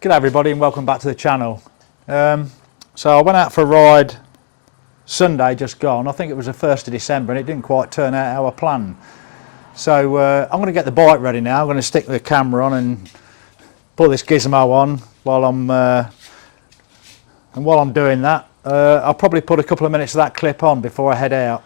G'day everybody and welcome back to the channel. So I went out for a ride Sunday just gone. I think it was the 1st of December and it didn't quite turn out how I planned. So I'm going to get the bike ready now. I'm going to stick the camera on and put this gizmo on while I'm doing that. I'll probably put a couple of minutes of that clip on before I head out.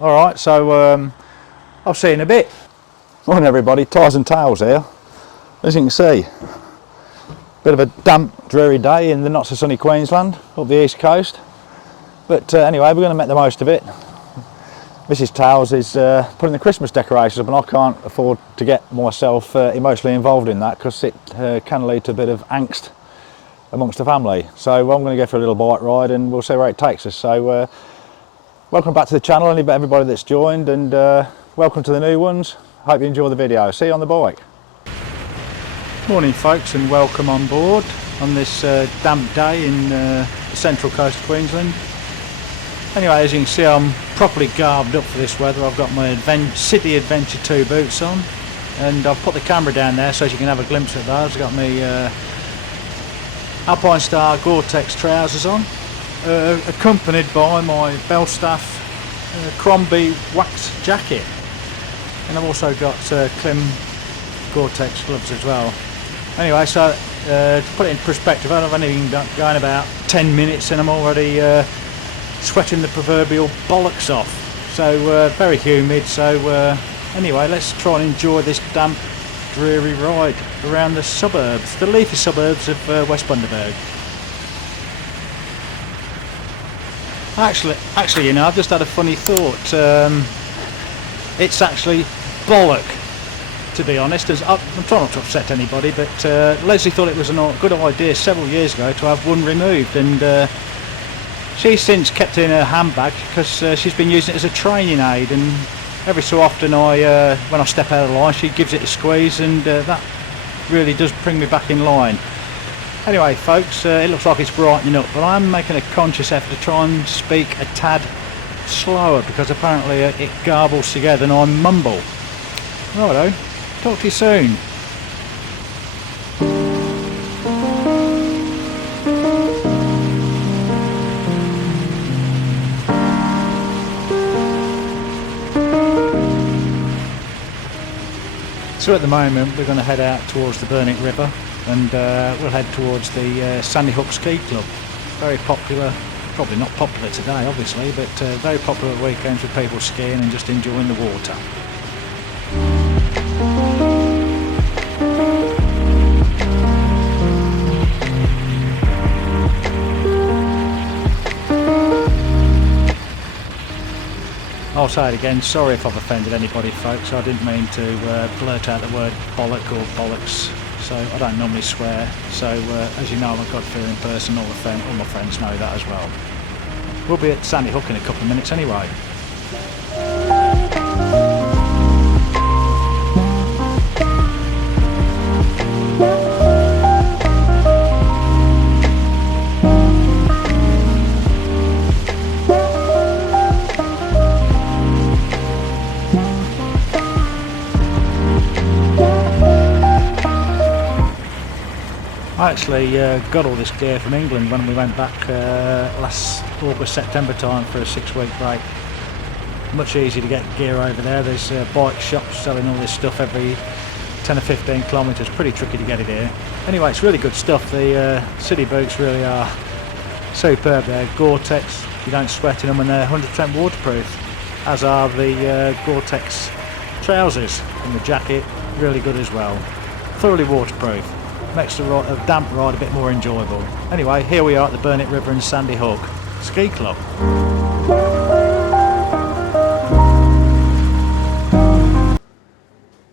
Alright, so I'll see you in a bit. Morning everybody, Ties and Tails here. As you can see, bit of a damp, dreary day in the not so sunny Queensland, up the east coast. But anyway, we're going to make the most of it. Mrs. Tails is putting the Christmas decorations up and I can't afford to get myself emotionally involved in that because it can lead to a bit of angst amongst the family. So I'm going to go for a little bike ride and we'll see where it takes us. So welcome back to the channel, everybody that's joined, and welcome to the new ones. Hope you enjoy the video. See you on the bike. Morning folks and welcome on board on this damp day in the central coast of Queensland. Anyway, as you can see, I'm properly garbed up for this weather. I've got my City Adventure 2 boots on and I've put the camera down there so you can have a glimpse of those. I've got my Alpine Star GORE-TEX trousers on, accompanied by my Belstaff Crombie wax jacket, and I've also got Klim GORE-TEX gloves as well. Anyway, so to put it in perspective, I've only been going about 10 minutes and I'm already sweating the proverbial bollocks off. So very humid, so anyway, let's try and enjoy this damp, dreary ride around the suburbs, the leafy suburbs of West Bundaberg. Actually, you know, I've just had a funny thought. It's actually bollock, to be honest. I'm trying not to upset anybody, but Leslie thought it was a good idea several years ago to have one removed, and she's since kept it in her handbag because she's been using it as a training aid, and every so often when I step out of the line she gives it a squeeze, and that really does bring me back in line. Anyway folks, it looks like it's brightening up, but I'm making a conscious effort to try and speak a tad slower because apparently it garbles together and I mumble. Righto, talk to you soon. So at the moment we're going to head out towards the Burnick River and we'll head towards the Sandy Hook Ski Club. Very popular, probably not popular today obviously, but very popular weekends with people skiing and just enjoying the water. I'll say it again, sorry if I've offended anybody folks, I didn't mean to blurt out the word bollock or bollocks, so I don't normally swear, so as you know I'm a God-fearing person, all my friends know that as well. We'll be at Sandy Hook in a couple of minutes anyway. I actually got all this gear from England when we went back last August, September time for a 6-week break. Much easier to get gear over there. There's bike shops selling all this stuff every 10 or 15 kilometres. Pretty tricky to get it here. Anyway, it's really good stuff. The city boots really are superb. They're GORE-TEX, you don't sweat in them, and they're 100% waterproof, as are the GORE-TEX trousers, and the jacket, really good as well. Thoroughly waterproof. Makes the damp ride a bit more enjoyable. Anyway, here we are at the Burnick River in Sandy Hook Ski Club.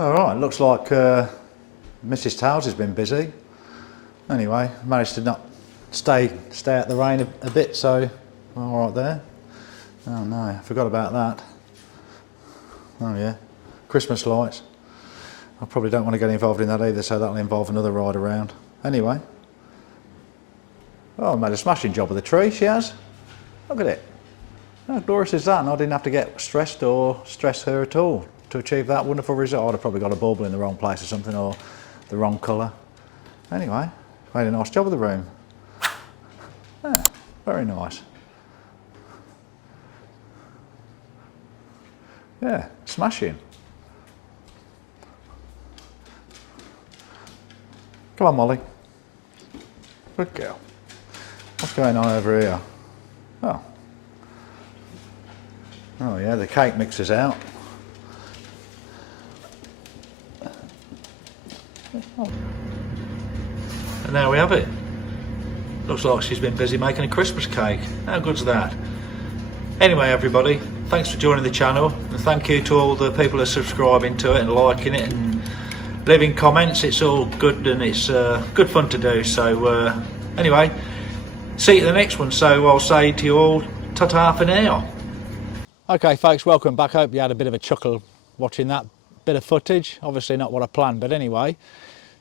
Alright, looks like Mrs. Tails has been busy. Anyway, managed to not stay out the rain a bit, so alright there. Oh no, I forgot about that. Oh yeah, Christmas lights. I probably don't want to get involved in that either, so that'll involve another ride around. Anyway. Oh, made a smashing job of the tree, she has. Look at it. How glorious is that? And I didn't have to get stressed or stress her at all to achieve that wonderful result. I'd have probably got a bauble in the wrong place or something, or the wrong colour. Anyway, Made a nice job of the room. Yeah, very nice. Yeah, smashing. Come on, Molly. Good girl. What's going on over here? Oh. Oh yeah, the cake mixer's out. And there we have it. Looks like she's been busy making a Christmas cake. How good's that? Anyway, everybody, thanks for joining the channel, and thank you to all the people who are subscribing to it and liking it and leaving comments. It's all good and it's good fun to do. So anyway, see you at the next one. So I'll say to you all, ta-ta for now. Okay folks, welcome back. Hope you had a bit of a chuckle watching that bit of footage. Obviously not what I planned, but anyway.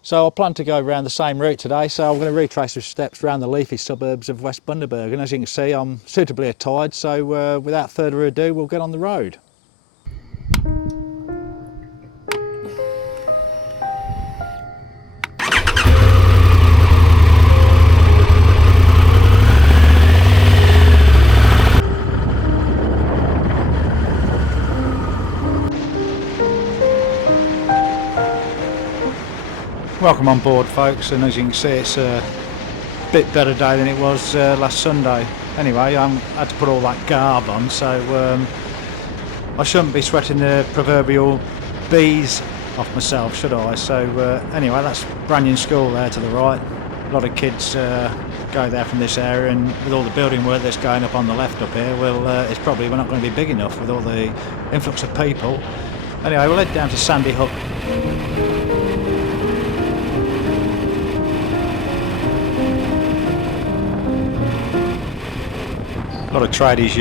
So I plan to go around the same route today, so I'm going to retrace the steps around the leafy suburbs of West Bundaberg, and as you can see I'm suitably attired, so without further ado we'll get on the road. Welcome on board folks, and as you can see it's a bit better day than it was last Sunday. Anyway, I had to put all that garb on, so I shouldn't be sweating the proverbial bees off myself, should I? So anyway, that's Branyan School there to the right. A lot of kids go there from this area, and with all the building work that's going up on the left up here, well, it's probably we're not going to be big enough with all the influx of people. Anyway, we'll head down to Sandy Hook. A lot of tradies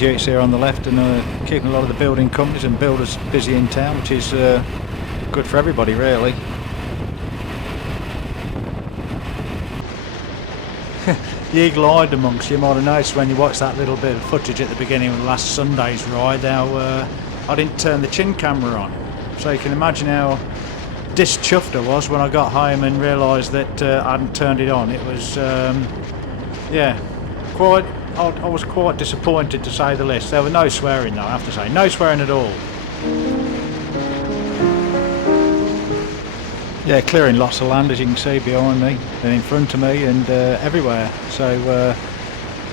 utes here on the left, and keeping a lot of the building companies and builders busy in town, which is good for everybody really. The eagle-eyed amongst you might have noticed when you watched that little bit of footage at the beginning of last Sunday's ride how I didn't turn the chin camera on, so you can imagine how dischuffed I was when I got home and realised that I hadn't turned it on. It was yeah, I was quite disappointed, to say the least. There was no swearing though, I have to say. No swearing at all. Yeah, clearing lots of land, as you can see behind me and in front of me and everywhere. So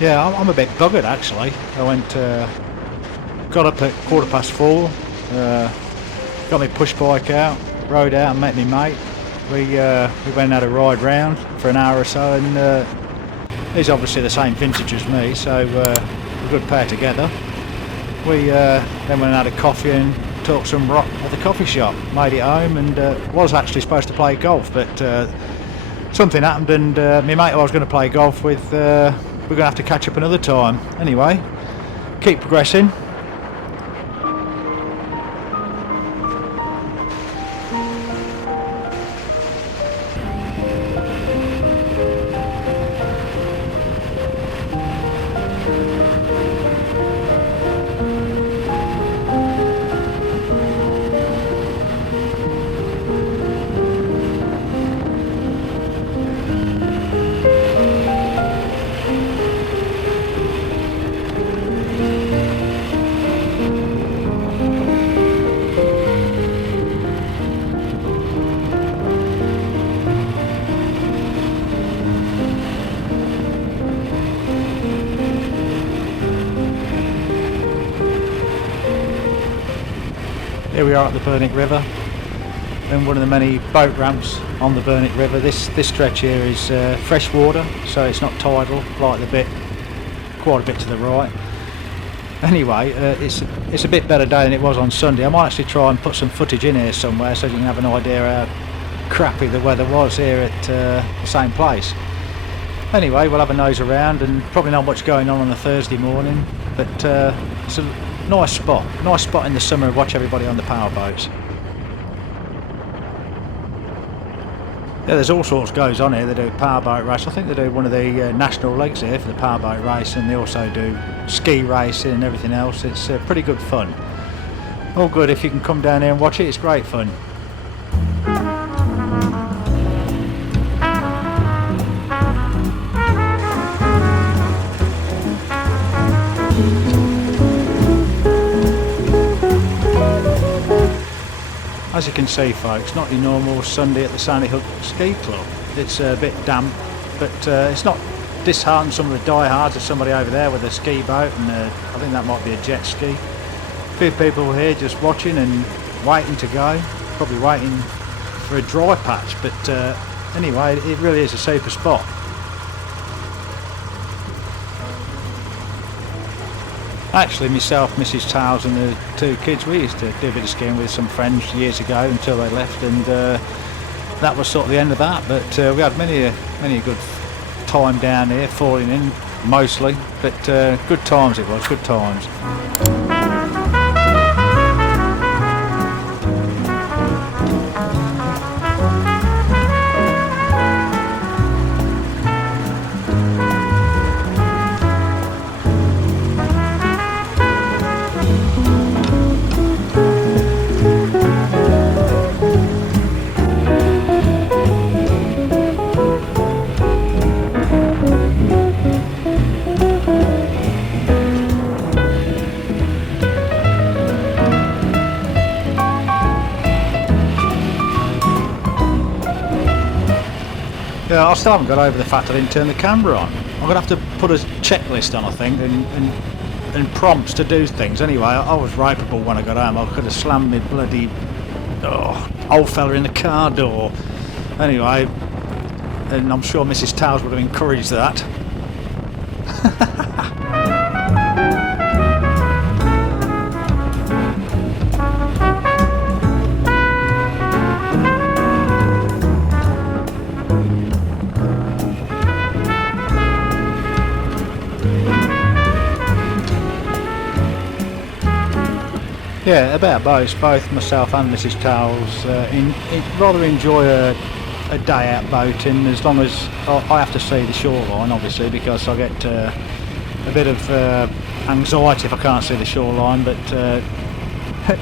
yeah, I'm a bit buggered actually. I went, got up at 4:15, got my push bike out, rode out and met my mate. We went and had a ride round for an hour or so, and he's obviously the same vintage as me, so a good pair together. We then went and had a coffee and talked some rock at the coffee shop. Made it home, and was actually supposed to play golf, but something happened, and my mate I was going to play golf with, we're going to have to catch up another time. Anyway, keep progressing. Here we are at the Burnick River, and one of the many boat ramps on the Burnick River. This stretch here is fresh water, so it's not tidal like the bit quite a bit to the right. Anyway, it's a bit better day than it was on Sunday. I might actually try and put some footage in here somewhere so you can have an idea how crappy the weather was here at the same place. Anyway, we'll have a nose around, and probably not much going on a Thursday morning, but it's a nice spot in the summer to watch everybody on the power boats. Yeah, there's all sorts goes on here. They do power boat race. I think they do one of the national legs here for the power boat race, and they also do ski racing and everything else. It's pretty good fun. All good if you can come down here and watch it. It's great fun. As you can see folks, not your normal Sunday at the Sandy Hook Ski Club. It's a bit damp, but it's not disheartened some of the diehards. There's somebody over there with a ski boat, and I think that might be a jet ski. A few people here just watching and waiting to go, probably waiting for a dry patch, but anyway, it really is a super spot. Actually, myself, Mrs. Towles and the two kids, we used to do a bit of skiing with some friends years ago until they left, and that was sort of the end of that. But we had many a good time down here, falling in mostly, but good times it was, good times. Yeah, I still haven't got over the fact I didn't turn the camera on. I'm going to have to put a checklist on, I think, and prompts to do things. Anyway, I was ropeable when I got home. I could have slammed me bloody old fella in the car door. Anyway, and I'm sure Mrs. Towles would have encouraged that. Yeah, about both myself and Mrs. Towles rather enjoy a day out boating, as long as I have to see the shoreline, obviously, because I get a bit of anxiety if I can't see the shoreline. But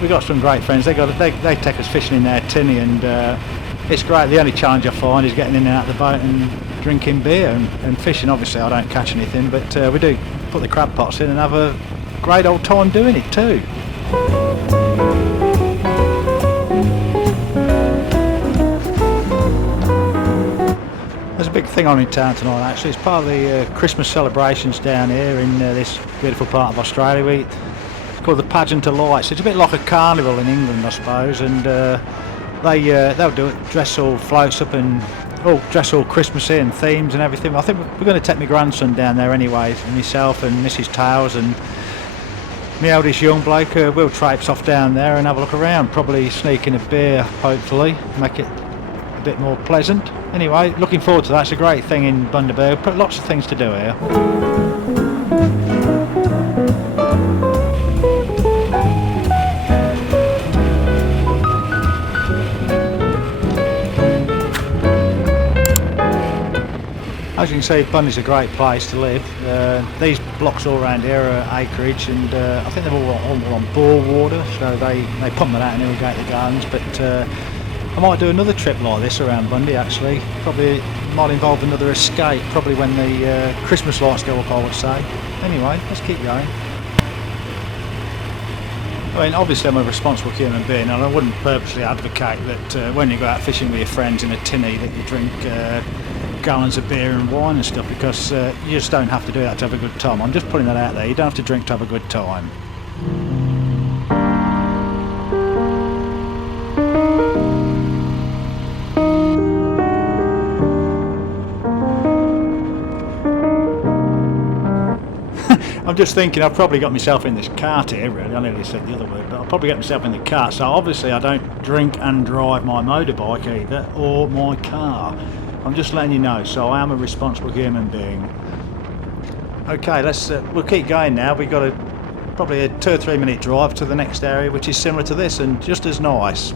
we've got some great friends. They take us fishing in their tinny, and it's great. The only challenge I find is getting in and out of the boat and drinking beer and fishing. Obviously I don't catch anything, but we do put the crab pots in and have a great old time doing it too. There's a big thing on in town tonight actually. It's part of the Christmas celebrations down here in this beautiful part of Australia. It's called the Pageant of Lights. It's a bit like a carnival in England, I suppose, and they'll do it, dress all floats up and dress all Christmassy and themes and everything. I think we're going to take my grandson down there anyway, myself and Mrs. Towles and my eldest young bloke. We'll traipse off down there and have a look around, probably sneak in a beer, hopefully, make it a bit more pleasant. Anyway, looking forward to that. It's a great thing in Bundaberg, but lots of things to do here. As you can see, Bundy's a great place to live. These blocks all around here are acreage, and I think they're all on bore water, so they pump it out and irrigate the gardens. But I might do another trip like this around Bundy actually. Probably might involve another escape, probably when the Christmas lights go up, I would say. Anyway, let's keep going. I mean, obviously I'm a responsible human being, and I wouldn't purposely advocate that when you go out fishing with your friends in a tinny that you drink gallons of beer and wine and stuff, because you just don't have to do that to have a good time. I'm just putting that out there. You don't have to drink to have a good time. I'm just thinking I've probably got myself in this cart here, really. I nearly said the other word, but I'll probably get myself in the cart. So obviously I don't drink and drive my motorbike either, or my car. I'm just letting you know, so I am a responsible human being. Okay, we'll keep going now. We've got probably a 2 or 3 minute drive to the next area, which is similar to this and just as nice.